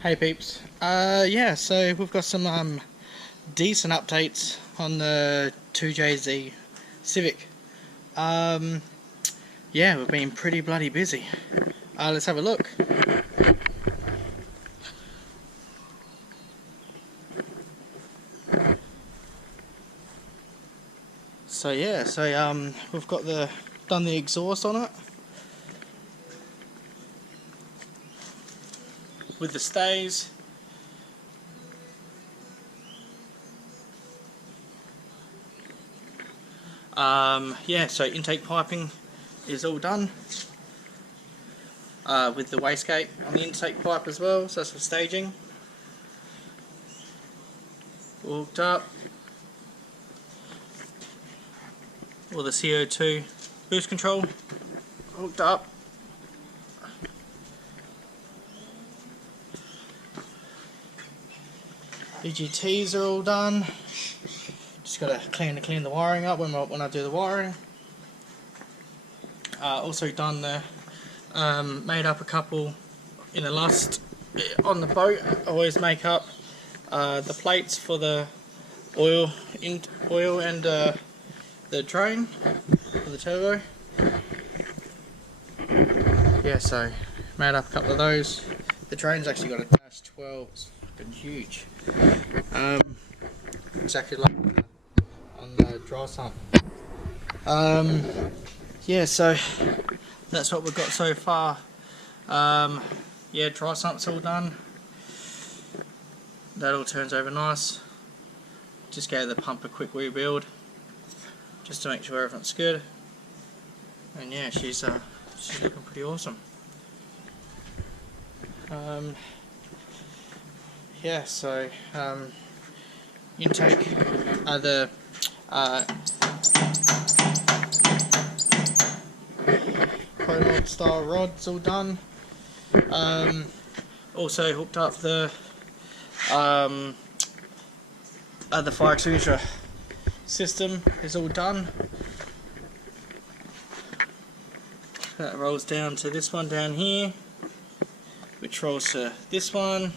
Hey peeps. Yeah, so we've got some decent updates on the 2JZ Civic. Yeah, we've been pretty bloody busy. Let's have a look. So yeah, we've got done the exhaust on it with the stays. Yeah, so intake piping is all done. With the wastegate on the intake pipe as well, so that's for staging. All hooked up. All the CO2 boost control hooked up. VGTs are all done. Just gotta clean the wiring up when I do the wiring. Also done made up a couple in the last on the boat. I always make up the plates for the oil and the drain for the turbo. Yeah, so made up a couple of those. The drain's actually got a dash 12. It's fucking huge. Exactly like on the dry sump. Yeah, so that's what we've got so far. Yeah, dry sump's all done. That all turns over nice. Just gave the pump a quick rebuild, just to make sure everything's good. And yeah, she's looking pretty awesome. Yeah, so intake the Prologue style rods all done. Also hooked up the fire extinguisher system is all done. That rolls down to this one down here, which rolls to this one,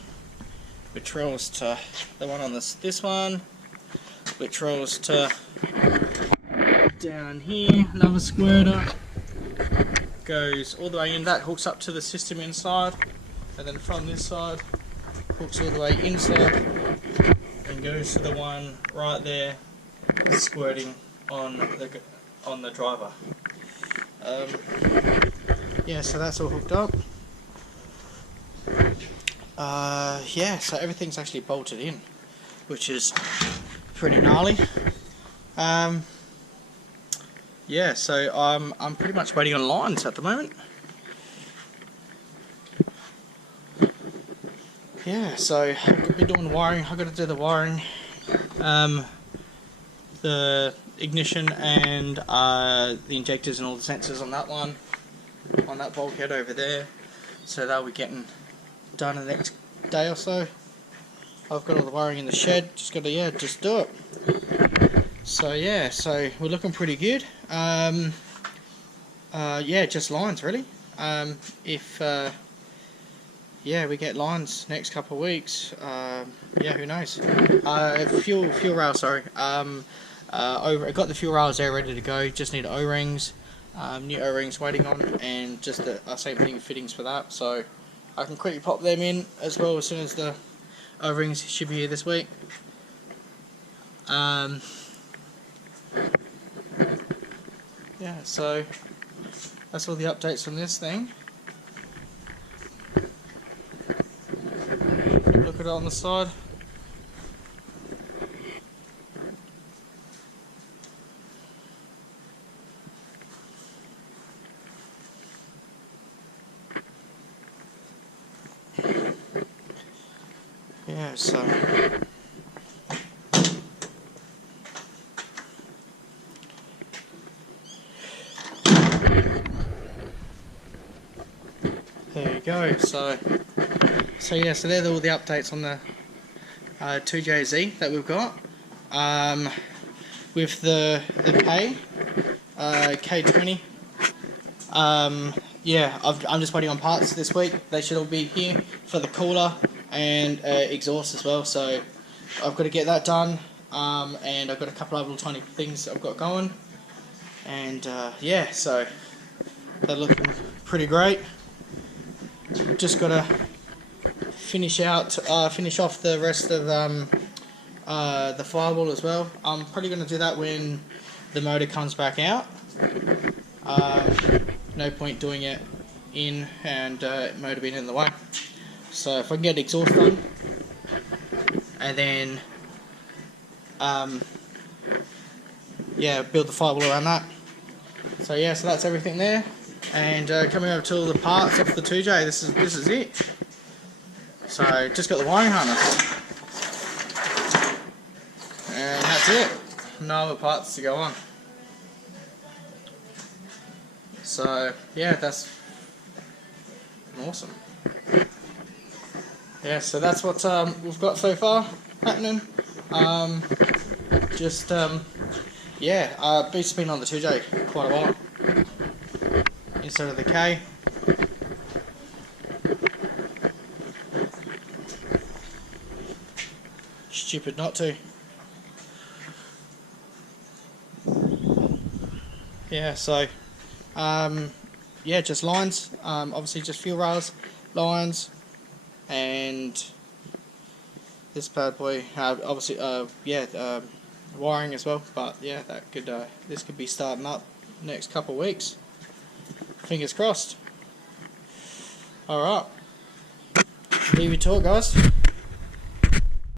which rolls to the one on this one, which rolls to down here, another squirter, goes all the way in, that hooks up to the system inside, and then from this side hooks all the way inside and goes to the one right there squirting on the driver. Yeah, so that's all hooked up. Yeah, so everything's actually bolted in, which is pretty gnarly. Yeah, so I'm pretty much waiting on lines at the moment. Yeah, so I've been doing wiring. I've got to do the wiring, the ignition and the injectors and all the sensors on that one, on that bulkhead over there. So they'll be getting done in the next day or so. I've got all the wiring in the shed. Just got to just do it. So yeah, so we're looking pretty good. Yeah, just lines really. If we get lines next couple of weeks, yeah, who knows. Fuel rail, sorry. I got the fuel rails there ready to go. Just need O-rings, new O-rings waiting on, and just the same thing fittings for that. So I can quickly pop them in as well as soon as the O-rings should be here this week. Yeah, so that's all the updates on this thing. Look at it on the side. Yeah, so there you go. So yeah, so they're all the updates on the 2JZ that we've got. With the pay K20. Yeah, I'm just waiting on parts this week. They should all be here for the cooler and exhaust as well. So I've got to get that done, and I've got a couple of little tiny things I've got going, and yeah, so they're looking pretty great. Just got to finish off the rest of the firewall as well. I'm probably going to do that when the motor comes back out. No point doing it in and motor being in the way. So if I can get exhaust done, and then yeah, build the firewall around that. So yeah, so that's everything there. And coming over to all the parts of the 2J, this is it. So just got the wiring harness, and that's it. No other parts to go on. So yeah, that's awesome. Yeah, so that's what we've got so far happening. Yeah, Beast's been on the 2J quite a while instead of the K. Stupid not to. Yeah, so yeah, just lines. Obviously just fuel rails, lines, and this bad boy. Obviously, yeah, wiring as well. But yeah, that could this could be starting up next couple of weeks. Fingers crossed. All right, leave you to it, guys.